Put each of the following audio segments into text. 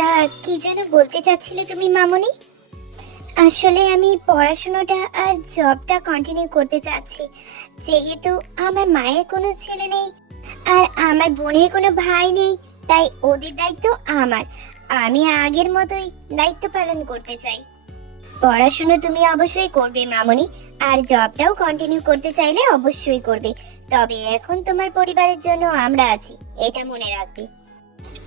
তা কি যেন বলতে চাচ্ছিলে তুমি, মামনি? আসলে আমি পড়াশোনাটা আর জবটা কন্টিনিউ করতে চাচ্ছি। যেহেতু আমার মায়ের কোনো ছেলে নেই আর আমার বোনের কোনো ভাই নেই, তাই ওদের দায়িত্ব আমার। আমি আগের মতোই দায়িত্ব পালন করতে চাই। পড়াশুনো তুমি অবশ্যই করবে, মামনি, আর জবটাও কন্টিনিউ করতে চাইলে অবশ্যই করবে। তবে এখন তোমার পরিবারের জন্য আমরা আছি, এটা মনে রাখবে।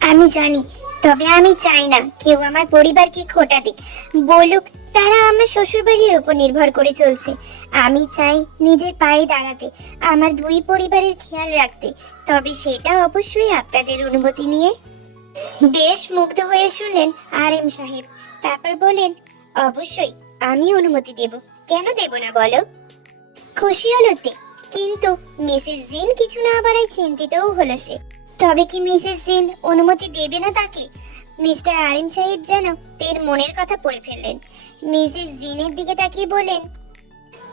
আমি জানি, তবে আমি চাই না কেউ আমার পরিবারকে খোটা দিক। বলুক, তারা আমার শ্বশুরবাড়ির উপর নির্ভর করে চলছে। আমি চাই নিজের পায়ে দাঁড়াতে, আমার দুই পরিবারের খেয়াল রাখতে। তবে সেটা অবশ্যই আপনাদের অনুমতি নিয়ে। বেশ মুগ্ধ হয়ে শুনলেন আর এম সাহেব। তারপর বলেন অবশ্যই, আমি অনুমতি দেব। কেন দেব না বলো? খুশি হলো তে, কিন্তু মিসেস জিন কিছু না বাড়াই চিন্তিতও হলো সে। তবে কি মিসেস জিন অনুমতি দেবে না তাকে? মিস্টার আরিম সাহেব যেন তের মনের কথা পড়ে ফেললেন। মিসেস জিনের দিকে তাকিয়ে বললেন,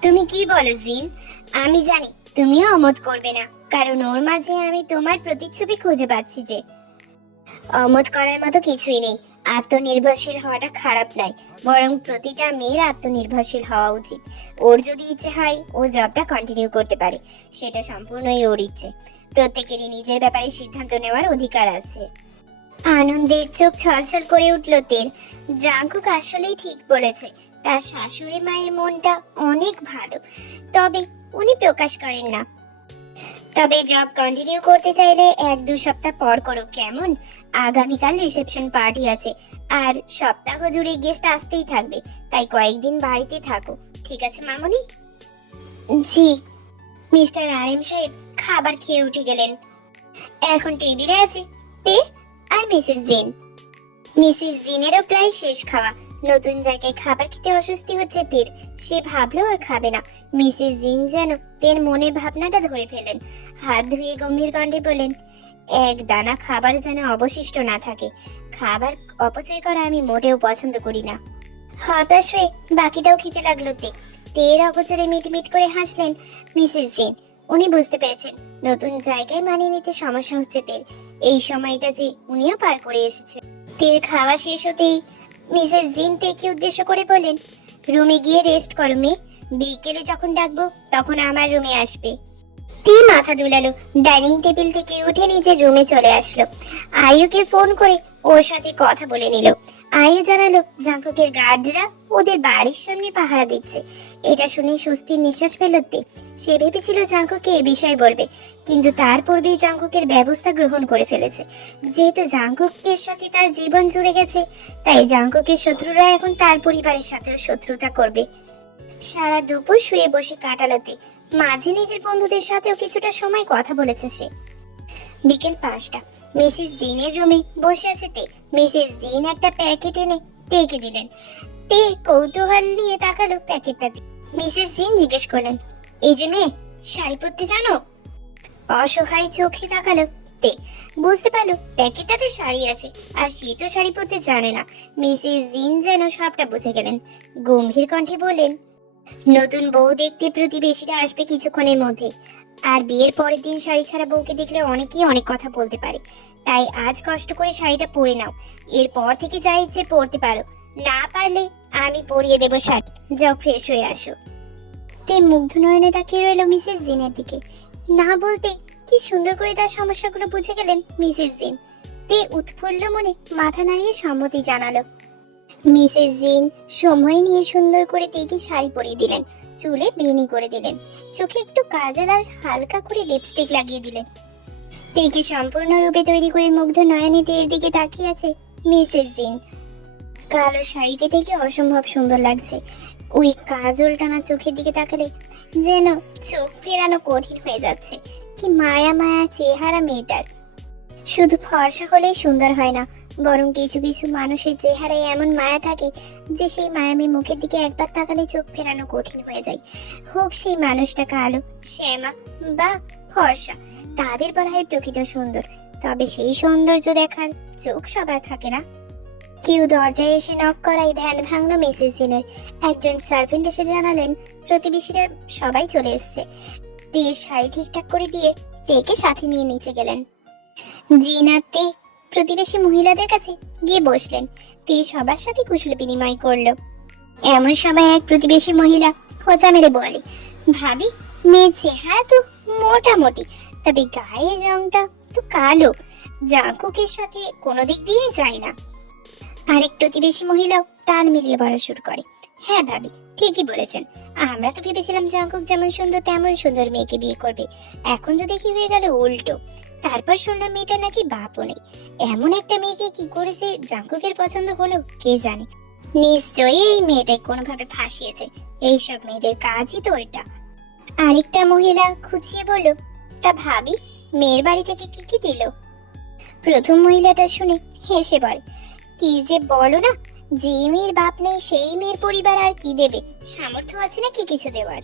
তুমি কি বলো জিন? আমি জানি তুমিও অমত করবে না, কারণ ওর মাঝে আমি তোমার প্রতিচ্ছবি খুঁজে পাচ্ছি যে, অমত করার মতো কিছুই নেই। আত্মনির্ভরশীল হওয়াটা খারাপ নয়, বরং প্রতিটা মেয়ের আত্মনির্ভরশীল হওয়া উচিত। ওর যদি ইচ্ছে হয়, ও জবটা কন্টিনিউ করতে পারে, সেটা সম্পূর্ণই ওর ইচ্ছে। প্রত্যেকেরই নিজের ব্যাপারে সিদ্ধান্ত নেওয়ার অধিকার আছে। আনন্দের চোখ ছলছল করে উঠল তেল। জাঙ্কুক আসলেই ঠিক বলেছে, তার শাশুড়ি মায়ের মনটা অনেক ভালো, তবে উনি প্রকাশ করেন না। তবে জব কন্টিনিউ করতে চাইলে এক দু সপ্তাহ পর করো কেমন? আগামীকাল রিসেপশন পার্টি আছে। আর সপ্তাহ জুড়ে গেস্ট আসতেই থাকবে। তাই কয়েকদিন বাড়িতে থাকো। ঠিক আছে, মামনি? জি। মিস্টার আর এম সাহেব খাবার খেয়ে উঠে গেলেন। এখন টেবিলে আছে তে আর মিসেস জিন। মিসেস জিনেরও প্রায় শেষ খাওয়া। নতুন জায়গায় খাবার খেতে অস্বস্তি হচ্ছে তের। সে ভাবলো আর খাবে না। মিসেস জিন যেন তের মনের ভাবনাটা ধরে ফেলেন। হাত ধুয়ে গম্ভীর কণ্ঠে বলেন এক দানা খাবার যেন অবশিষ্ট না থাকে। খাবার অপচয় করা আমি মোটেও পছন্দ করি না। হতাশ হয়ে বাকিটাও খেতে লাগল তে। তের অগোচরে মিটমিট করে হাসলেন মিসেস জিন। উনি বুঝতে পেরেছেন, নতুন জায়গায় মানিয়ে নিতে সমস্যা হচ্ছে তের। এই সময়টা যে উনিও পার করে এসেছে। তের খাওয়া শেষ হতেই মিসেস জিন তেকে উদ্দেশ্য করে বলেন রুমে গিয়ে রেস্ট করো মেয়ে। বিকেলে যখন ডাকবো, তখন আমার রুমে আসবে। তে মাথা দুলালো ডাইনিং টেবিল থেকে উঠে নিজের রুমে চলে আসলো। আয়ুকে ফোন করে ওর সাথে কথা বলে নিল। আয়ু জানালো, জাঙ্কুকের গার্ডরা ওদের বাড়ির সামনে পাহারা দিচ্ছে। এটা শুনে স্বস্তির নিঃশ্বাস ফেলতে সে ভেবেছিল জাঙ্কুকে এ বিষয়ে বলবে, কিন্তু তার পূর্বেই জাঙ্কুকের ব্যবস্থা গ্রহণ করে ফেলেছে। যেহেতু জাঙ্কুকের সাথে তার জীবন জুড়ে গেছে, তাই জাঙ্কুকের শত্রুরা এখন তার পরিবারের সাথেও শত্রুতা করবে। সারা দুপুর শুয়ে বসে কাটালোতে মাঝে নিজের বন্ধুদের সাথেও কিছুটা সময় কথা বলেছে সে। বিকেল পাঁচটা। মিসেস জিনের রুমে বসে আছে তে। মিসেস জিন একটা প্যাকেট এনে টেকে দিলেন। তে কৌতূহল নিয়ে তাকালো প্যাকেটটা দিয়ে। মিসেস জিন জিজ্ঞেস করলেন, এই যে মেয়ে, শাড়ি পরতে জানো? অসহায় চোখে তাকালো তে। বুঝতে পারল প্যাকেটটাতে শাড়ি আছে, আর সে তো শাড়ি পরতে জানে না। মিসেস জিন যেন সবটা বুঝে গেলেন। গম্ভীর কণ্ঠে বললেন নতুন বউ দেখতে প্রতিবেশীরা আসবে কিছুক্ষণের মধ্যে। আর বিয়ের পরের দিন শাড়ি ছাড়া বউকে দেখলে অনেকেই অনেক কথা বলতে পারে। তাই আজ কষ্ট করে শাড়িটা পরে নাও। এরপর থেকে যা ইচ্ছে পরতে পারো। না পারলে আমি পরিয়ে দেবো শাড়ি। যাও ফ্রেশ হয়ে আসো। তে মুগ্ধ নয়নে তাকিয়ে রইল মিসেস জিনের দিকে। না বলতে কি সুন্দর করে তার সমস্যাগুলো বুঝে গেলেন মিসেস জিন। তে উৎফুল্ল মনে মাথা নাড়িয়ে সম্মতি জানালো। মিসেস জিন সময় নিয়ে সুন্দর করে তেকে শাড়ি পরিয়ে দিলেন, চুলে বেনি করে দিলেন, চোখে একটু কাজল আর হালকা করে লিপস্টিক লাগিয়ে দিলেন। তেকে সম্পূর্ণরূপে তৈরি করে মুগ্ধ নয়নে তের দিকে তাকিয়ে আছে মিসেস জিন। কালো শাড়িতে দেখে অসম্ভব সুন্দর লাগছে। ওই কাজল টানা চোখের দিকে তাকালে যেন চোখ ফেরানো কঠিন হয়ে যাচ্ছে। কি মায়া মায়া চেহারা মেয়েটার। শুধু ফর্সা হলেই সুন্দর হয় না বরং কিছু কিছু মানুষের চেহারায় এমন মায়া থাকে যে সেই মায়ামি মুখের দিকে একবার তাকালে চোখ ফেরানো কঠিন হয়ে যায়। হোক সেই মানুষটা কালো, শ্যামা বা ফর্সা, তাদের বলা প্রকৃত সুন্দর। তবে সেই সৌন্দর্য দেখার চোখ সবার থাকে না। কেউ দরজায় এসে নক করাই ধ্যান ভাঙলো মিসেস জিনের। একজন সার্ভেন্ট এসে জানালেন, প্রতিবেশীরা সবাই চলে এসছে। দিয়ে শাড়ি ঠিকঠাক করে দিয়ে তেকে সাথে নিয়ে নিচে গেলেন। জিনাতে প্রতিবেশী মহিলাদের কাছে গিয়ে বসলেন। তে সবার সাথে কুশল বিনিময় করল। এমন সময় এক প্রতিবেশী মহিলা খোঁচা মেরে বলে, ভাবি, মেয়ের চেহারা তো মোটামুটি, তবে গায়ের রংটা তো কালো। জাঁকুকের সাথে কোনো দিক দিয়ে যায় না। আরেক প্রতিবেশী মহিলাও তাল মিলিয়ে বলা শুরু করে হ্যাঁ ভাবি, ঠিকই বলেছেন। আমরা তো ভেবেছিলাম জাঙ্কুক যেমন সুন্দর, তেমন সুন্দর মেয়েকে বিয়ে করবে। এখন তো দেখি হয়ে গেল উল্টো। তারপর শুনলাম মেয়েটা নাকি বাপও নেই। এমন একটা মেয়েকে কি করেছে জাঙ্কুকের পছন্দ হলো, কে জানে? নিশ্চয়ই এই মেয়েটাই কোনোভাবে ফাঁসিয়েছে। এইসব মেয়েদের কাজই তো এটা আরেকটা মহিলা খুঁচিয়ে বলল, তা ভাবি, মেয়ের বাড়ি থেকে কি কি দিল? প্রথম মহিলাটা শুনে হেসে বলে, কি যে বলো না, যে মেয়ের বাপ নেই, সেই মেয়ের পরিবার আর কি দেবে? সামর্থ্য আছে না কি কিছু দেওয়ার?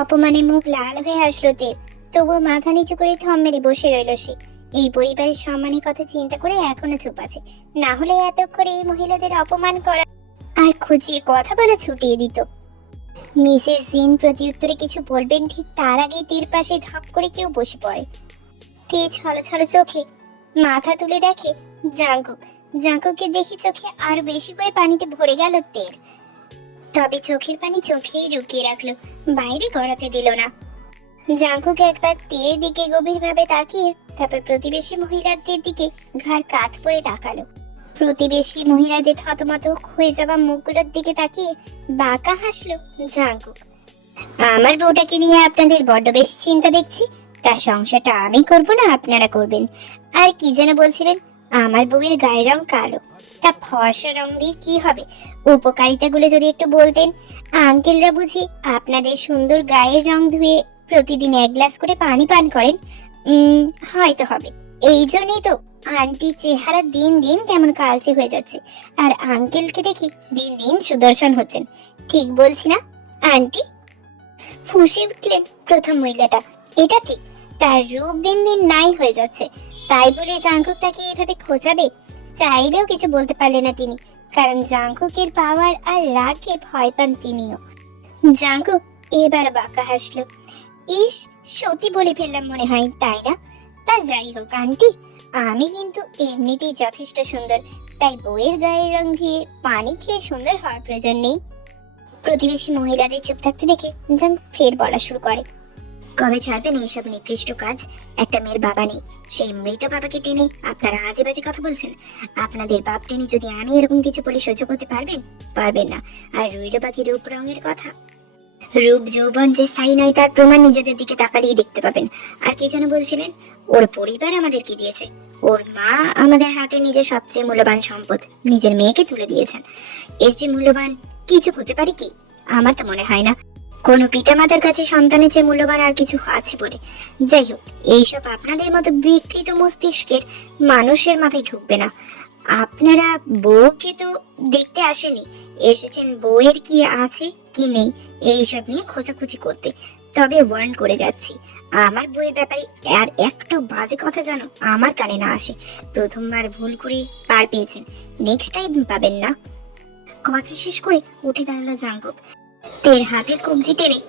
অপমানে মুখ লাল হয়ে আসলো তের তবুও মাথা নিচু করে থম মেরে বসে রইল সে। এই পরিবারের সম্মানের কথা চিন্তা করে এখনও চুপ আছে। না হলে এতক্ষণে এই মহিলাদের অপমান করা আর খুঁজিয়ে কথা বলা ছুটিয়ে দিত। মিসেস জিন প্রতি উত্তরে কিছু বলবেন ঠিক তার আগে তীর পাশে ধাপ করে কেউ বসে পড়ে। তে ছলো ছলো চোখে মাথা তুলে দেখে জাঙ্কুক। জাঙ্কুককে দেখি চোখে আরও বেশি করে পানিতে ভরে গেল তেল তবে চোখের পানি চোখেই লুকিয়ে রাখল। বাইরে গড়াতে দিল না। জাঙ্কুক একবার তের দিকে গভীরভাবে তাকিয়ে তারপর প্রতিবেশী মহিলাদের দিকে ঘাড় কাত করে তাকালো। প্রতিবেশী মহিলাদের থতমত হয়ে যাওয়া মুখগুলোর দিকে তাকিয়ে বাঁকা হাসলো জাঙ্কুক আমার বউটাকে নিয়ে আপনাদের বড্ড বেশি চিন্তা দেখছি, তার সংসারটা আমি করব না আপনারা করবেন। আর কি যেন বলছিলেন, আমার বউয়ের গায়ের রং কালো। তা ফর্সা রং দিয়ে কি হবে? উপকারিতাগুলো যদি একটু বলতেন। আঙ্কেলরা বুঝি আপনাদের সুন্দর গায়ের রং ধুয়ে প্রতিদিন এক গ্লাস করে পানি পান করেন। হয়তো হবে। এই জন্যই তো আন্টির চেহারা দিন দিন কেমন কালচে হয়ে যাচ্ছে। আর আঙ্কেলকে দেখি দিন দিন সুদর্শন হচ্ছেন। ঠিক বলছি না, আন্টি? ফুসে উঠলেন প্রথম মহিলাটা। এটা ঠিক, তার রূপ দিন দিন নাই হয়ে যাচ্ছে। তাই বলে জাঙ্কুক তাকে এইভাবে খোঁচাবে? চাইলেও কিছু বলতে পারলে না তিনি, কারণ জাঙ্কুকের পাওয়ার আর রাগে ভয় পান তিনিও। জাঙ্কুক এবার বাঁকা হাসলো। ইস সত্যি বলে ফেললাম মনে হয়, তাই না? তা যাই হোক, আন্টি, আমি কিন্তু এমনিতেই যথেষ্ট সুন্দর। তাই বইয়ের গায়ের রং দিয়ে পানি খেয়ে সুন্দর হওয়ার প্রয়োজন নেই। প্রতিবেশী মহিলাদের চুপ থাকতে দেখে জাঙ্কুক ফের বলা শুরু করে। কবে ছাড়বেন এইসব নিকৃষ্ট কাজ? একটা মেয়ের বাবা নেই, সেই মৃত বাবাকে টেনে আপনারা আজে বাজে কথা বলছেন। আপনাদের বাপ টেনে যদি আমি এরকম কিছু বলে সহ্য করতে পারবেন? পারবেন না। আর রইল বাকি রূপ রঙের কথা। রূপ যৌবন যে স্থায়ী নয়, তার প্রমাণ নিজেদের দিকে তাকালেই দেখতে পাবেন। আর কি যেন বলছিলেন, ওর পরিবার আমাদের কি দিয়েছে। ওর মা আমাদের হাতে নিজের সবচেয়ে মূল্যবান সম্পদ, নিজের মেয়েকে তুলে দিয়েছেন। এর যে মূল্যবান কিছু হতে পারে কি? আমার তো মনে হয় না। কোনো পিতামাতার কাছে সন্তানের চেয়ে মূল্যবান আর কিছু আছে বলে যাই হোক, এইসব আপনাদের মতো বিকৃত মস্তিষ্কের মানুষের মাথায় ঢুকবে না। আপনারা বউকে তো দেখতে আসেনি এসেছেন বউয়ের কি আছে? কি নেই? এইসব নিয়ে খোঁজাখুঁজি করতে। তবে ওয়ার্ন করে যাচ্ছি। আমার বইয়ের ব্যাপারে আর একটা বাজে কথা জানো আমার কানে না আসে। প্রথমবার ভুল করে পার পেয়েছেন। নেক্সট টাইম পাবেন না। কথা শেষ করে উঠে দাঁড়াল জাঙ্কুক। তের হাতের কবজি টেনে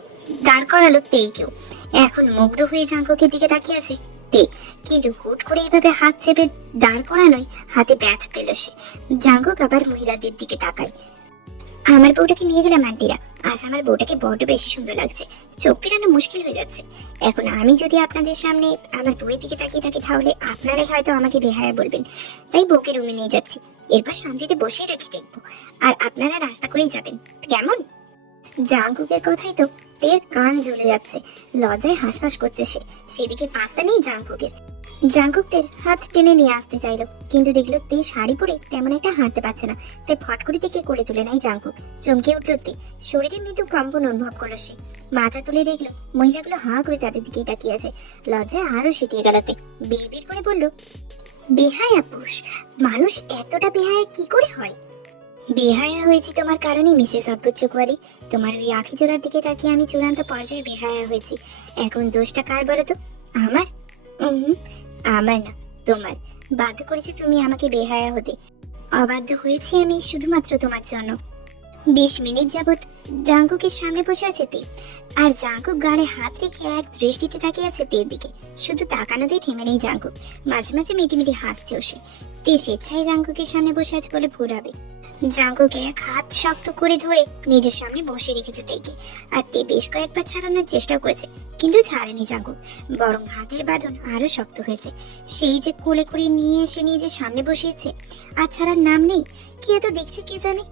দাঁড় করালো তেইকেও এখন মুগ্ধ হয়ে জাঙ্কুকের দিকে তাকিয়ে আছে তে। কিন্তু হুট করে এইভাবে হাত চেপে দাঁড় করানোয় হাতে ব্যথা পেল সে। জাঙ্কুক আবার মহিলাদের দিকে তাকায়। আমার বউটাকে নিয়ে গেলাম, আন্টিরা। আজ আমার বউটাকে বড্ড বেশি সুন্দর লাগছে। চোখ ফেরানো মুশকিল হয়ে যাচ্ছে। এখন আমি যদি আপনাদের সামনে আমার বউয়ের দিকে তাকিয়ে থাকি, তাহলে আপনারাই হয়তো আমাকে বেহায়া বলবেন। তাই বউকে রুমে নিয়ে যাচ্ছি। এরপর শান্তিতে বসেই রাখি দেখব। আর আপনারা রাস্তা করেই যাবেন। কেমন? জাঙ্কুকের কথাই তো তের কান জ্বলে যাচ্ছে। লজ্জায় হাসফাস করছে সে। সেদিকে পাত্তা নেই জাঙ্কুকের। জাঙ্কুকদের হাত টেনে নিয়ে আসতে চাইলো। কিন্তু দেখল তে শাড়ি পরে তেমন একটা হাঁটতে পারছে না। তাই ফট করে থেকে করে তুলে নাই জাঙ্কুক। চমকে উঠল তে। শরীরে মৃদু কম্পন অনুভব করল সে। মাথা তুলে দেখল মহিলাগুলো হাঁ করে তাদের দিকেই তাকিয়ে আছে। লজ্জায় আরও শিখিয়ে গেল তে। বিড়বিড় করে বলল বেহায়া পুষ মানুষ এতটা বেহায়া কি করে হয়? বেহায়া হয়েছি তোমার কারণে মিসেস অদ্ভুত চকুয়ারি তোমার ওই আখি জোড়ার দিকে তাকিয়ে আমি চূড়ান্ত পর্যায়ে বেহায়া হয়েছি। এখন দোষটা কার বলো তো? আমার? উম, আমার না, তোমার। বাধ্য করেছে তুমি আমাকে বেহায়া হতে। অবাধ্য হয়েছি আমি শুধুমাত্র তোমার জন্য। বিশ মিনিট যাবৎ জাঙ্কুকের সামনে বসে আছে তে। আর জাঙ্কুক গালে হাত রেখে এক দৃষ্টিতে তাকিয়ে আছে তের দিকে। শুধু তাকানোতেই থেমে নেই জাঙ্কুক। মাঝে মাঝে মিটিমিটি মিটি হাসছে সে। তে স্বেচ্ছায় জাঙ্কুকের সামনে বসে আছে বলে ফুরাবে জাঙ্কুকে এক হাত শক্ত করে ধরে নিজের সামনে বসে রেখেছে তেকে আর তে বেশ কয়েকবার ছাড়ানোর চেষ্টা করেছে, কিন্তু ছাড়েনি জাঙ্কুক। বরং হাতের বাঁধন আরও শক্ত হয়েছে। সেই যে কোলে করে নিয়ে এসে নিজের সামনে বসিয়েছে, আর ছাড়ার নাম নেই, কি এত দেখছে কে জানে?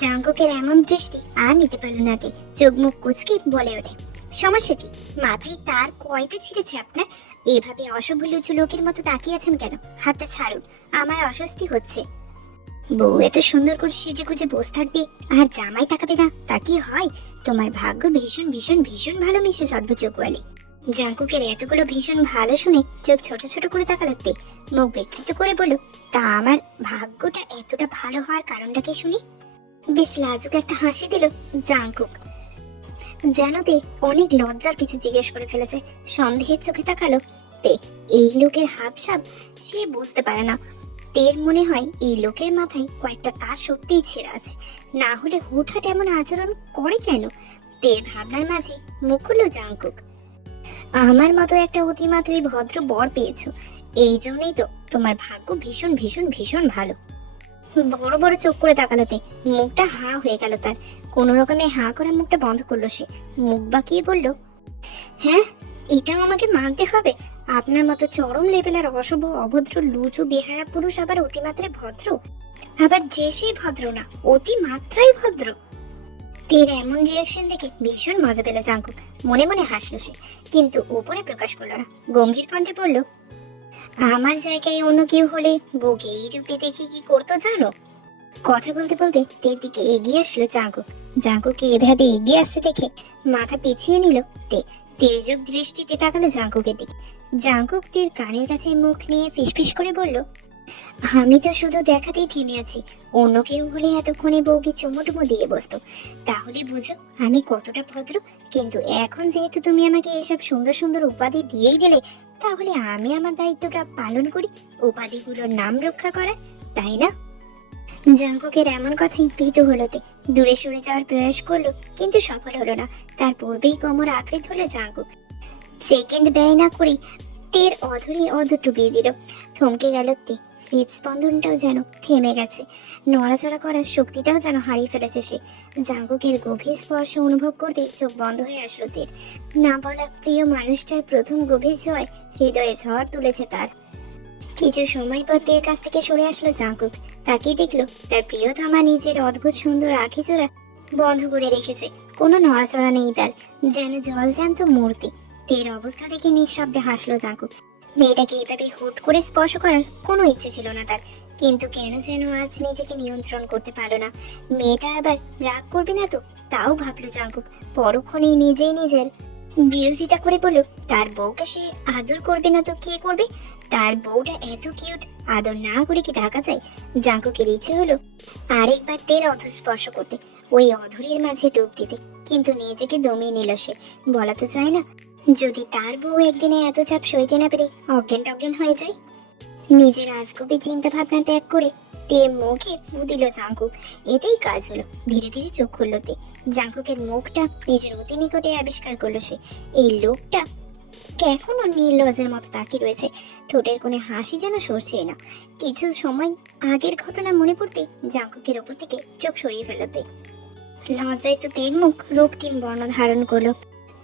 জাঙ্কুকের এমন দৃষ্টি আর নিতে পারল না চোখ মুখ কুচকে বলে ওঠে, সমস্যা কি? মাথায় তার কয়টা ছিঁড়েছে আপনার? এভাবে অশুভ লুচু লোকের মতো তাকিয়ে আছেন কেন? হাতটা ছাড়ুন, আমার অস্বস্তি হচ্ছে। বউ এত সুন্দর করে সেজে গুজে বসে থাকবে, আর জামাই তাকাবে না। তা কি হয়? তোমার ভাগ্য ভীষণ ভীষণ ভীষণ ভালো মিসেস অদ্ভুত চোখওয়ালি জাঙ্কুকের এতগুলো ভীষণ ভালো শুনে চোখ ছোট ছোট করে তাকালাতে মুখ বিকৃত করে বলল, তা আমার ভাগ্যটা এতটা ভালো হওয়ার কারণটা কি শুনি? বেশ লাজুক একটা হাসি দিল জাঙ্কুক। যেন তে অনেক লজ্জার কিছু জিজ্ঞেস করে ফেলেছে। সন্দেহের চোখে তাকালো তে, এই লোকের হাবসাব সে বুঝতে পারে না। তের মনে হয় এই লোকের মাথায় কয়েকটা তার সত্যিই ছেঁড়া আছে। না হলে হুটহাট এমন আচরণ করে কেন? তের ভাবনার মাঝে মুখ জাঙ্কুক আমার মতো একটা অতিমাত্রায় ভদ্র বর পেয়েছ। এই জন্যই তো তোমার ভাগ্য ভীষণ ভীষণ ভীষণ ভালো। বড় বড় চোখ করে তাকালোতে মুখটা হা হয়ে গেল তার। কোনো রকমে হা করে মুখটা বন্ধ করল সে। মুখ বাঁকিয়ে বলল হ্যাঁ এটাও আমাকে মানতে হবে। আপনার মতো চরম লেভেলের অশুভ, অভদ্র, লুচু, বেহায়া পুরুষ আবার অতিমাত্রায় ভদ্র। আবার যে সেই ভদ্র না অতিমাত্রাই ভদ্র। তের এমন রিয়াকশন দেখে ভীষণ মজা পেল জাঙ্কুক। মনে মনে হাসলো সে, কিন্তু উপরে প্রকাশ করল না। গম্ভীর কণ্ঠে বলল, আমার জায়গায় অন্য কেউ হলে বউকে এই রূপে দেখে কি করতো জানো? কথা বলতে বলতে তের দিকে এগিয়ে আসলো জাঙ্কুক। জাঙ্কুককে এভাবে এগিয়ে আসতে দেখে মাথা পিছিয়ে নিল তে। তের্যক দৃষ্টিতে তাকালো জাঙ্কুকের দিকে। জাঙ্কুক তীর কানের কাছে মুখ নিয়ে ফিসফিস করে বলল, আমি তো শুধু দেখাতেই থেমে আছি। অন্য কেউ হলে এতক্ষণে বউকে চুমুটুমু দিয়ে বসতো। তাহলে বুঝো, আমি কতটা ভদ্র। কিন্তু এখন যেহেতু তুমি আমাকে এসব সুন্দর সুন্দর উপাধি দিয়েই গেলে, তাহলে আমি আমার দায়িত্বটা পালন করি। উপাধিগুলোর নাম রক্ষা করা তাই না? জাঙ্কুকের এমন কথাই ভীত হলোতে দূরে সরে যাওয়ার প্রয়াস করল, কিন্তু সফল হলো না। তার পূর্বেই কোমর আঁকড়ে ধরলো জাঙ্কুক সেকেন্ড ব্যয় না করে তের অধরে অধ ডুবিয়ে দিল। থমকে গেল তে। হৃদস্পন্দনটাও যেন থেমে গেছে। নড়াচড়া করার শক্তিটাও যেন হারিয়ে ফেলেছে সে। জাঙ্কুকের গভীর স্পর্শ অনুভব করতে চোখ বন্ধ হয়ে আসলো তের। না বলা প্রিয় মানুষটার প্রথম গভীর জয় হৃদয়ে ঝড় তুলেছে তার। কিছু সময় পর তের কাছ থেকে সরে আসলো জাঙ্কুক তাকিয়ে দেখল তার প্রিয়তমা নিজের অদ্ভুত সুন্দর আখি জোড়া বন্ধ করে রেখেছে। কোনো নড়াচড়া নেই তার। যেন জল জ্যান্ত মূর্তি। তের অবস্থা দেখে নিঃশব্দে হাসলো জাঙ্কুক মেয়েটাকে এইভাবে হুট করে স্পর্শ করার কোনো ইচ্ছে ছিল না তার। কিন্তু কেন যেন আজ নিজেকে নিয়ন্ত্রণ করতে পারল না। মেয়েটা আবার রাগ করবে না তো? তাও ভাবলো জাঙ্কুক পরক্ষণেই নিজেই নিজের বিরোধিতা করে বলল, তার বউকে সে আদর করবে না তো কে করবে? তার বউটা এত কিউট আদর না করে কি ঢাকা যায়? জাঙ্কুকের ইচ্ছে হলো আরেকবার তের অধর স্পর্শ করতে, ওই অধরের মাঝে ডুব দিতে। কিন্তু নিজেকে দমিয়ে নিল সে। বলা তো চায় না, যদি তার বউ একদিনে এত চাপ সইতে না পেরে অজ্ঞান টজ্ঞান হয়ে যায়? নিজের আজগবি চিন্তা ভাবনা ত্যাগ করে তের মুখে ফু দিল জাঙ্কুক। এতেই কাজ হলো। ধীরে ধীরে চোখ খুলল তে। জাঙ্কুকের মুখটা নিজের অতি নিকটে আবিষ্কার করল সে। এই লোকটা এখনও নীল নির্লজের মতো তাকিয়ে রয়েছে? ঠোঁটের কোণে হাসি যেন সরছে না। কিছু সময় আগের ঘটনা মনে পড়তে জাঙ্কুকের ওপর থেকে চোখ সরিয়ে ফেলতে লজ্জায় তো তের মুখ রক্তিম বর্ণ ধারণ করল।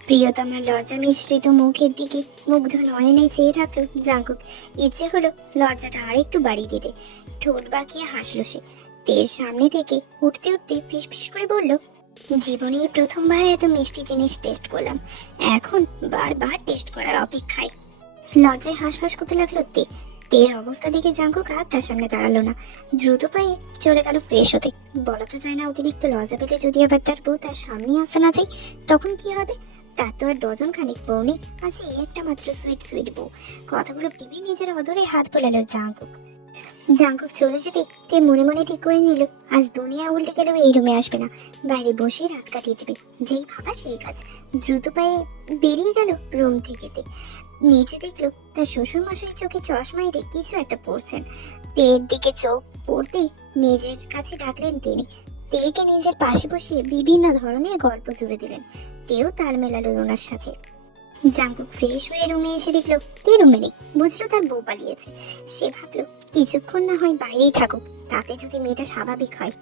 প্রিয়তমার লজ্জা মিশ্রিত মুখের দিকে মুগ্ধ নয়নে চেয়ে থাকল জাঙ্কুক। ইচ্ছে হলো লজ্জাটা আরেকটু বাড়িয়ে দিতে। ঠোঁট বাঁকিয়ে হাসলো সে। তের সামনে থেকে উঠতে উঠতে ফিসফিস করে বলল, জীবনে প্রথমবার এত মিষ্টি জিনিস টেস্ট করলাম। এখন বারবার টেস্ট করার অপেক্ষায়। লজ্জায় হাঁসফাঁস করতে লাগল তে। তের অবস্থা দেখে জাঙ্কুক আর তার সামনে দাঁড়াল না। দ্রুত পায়ে চলে গেল ফ্রেশ হতে। বলা তো যায় না অতিরিক্ত লজ্জা পেলে যদি আবার তার বউ তার সামনে আসতে না যায়, তখন কি হবে? তার তো আর ডজন খানিক বউ নেই আছে একটা মাত্র সুইট সুইট বউ। কথাগুলো ভেবে নিজের অদরে হাত বোলালো জাঙ্কুক। জাঙ্কুক চলে যেতে তে মনে মনে ঠিক করে নিল, আজ দুনিয়া উল্টে গেলেও এই রুমে আসবে না। বাইরে বসে রাত কাটিয়ে দেবে। যেই ভাবা সেই কাজ। দ্রুত পায়ে বেরিয়ে গেল রুম থেকে নিচে দেখল তার শ্বশুর মশাই চোখে চশমা এঁটে কিছু একটা পড়ছেন তের দিকে চোখ পড়তেই নিজের কাছে ডাকলেন তিনি। তেকে নিজের পাশে বসিয়ে বিভিন্ন ধরনের গল্প জুড়ে দিলেন। তেও তাল মেলালো রুনার সাথে। জাঙ্কুক ফ্রেশ হয়ে রুমে এসে দেখল তে রুমে নেই? বুঝলো তার বউ পালিয়েছে। সে ভাবলো, কিছুক্ষণ না হয় বাইরেই থাকুক, তাতে যদি মেয়েটা স্বাভাবিক হয়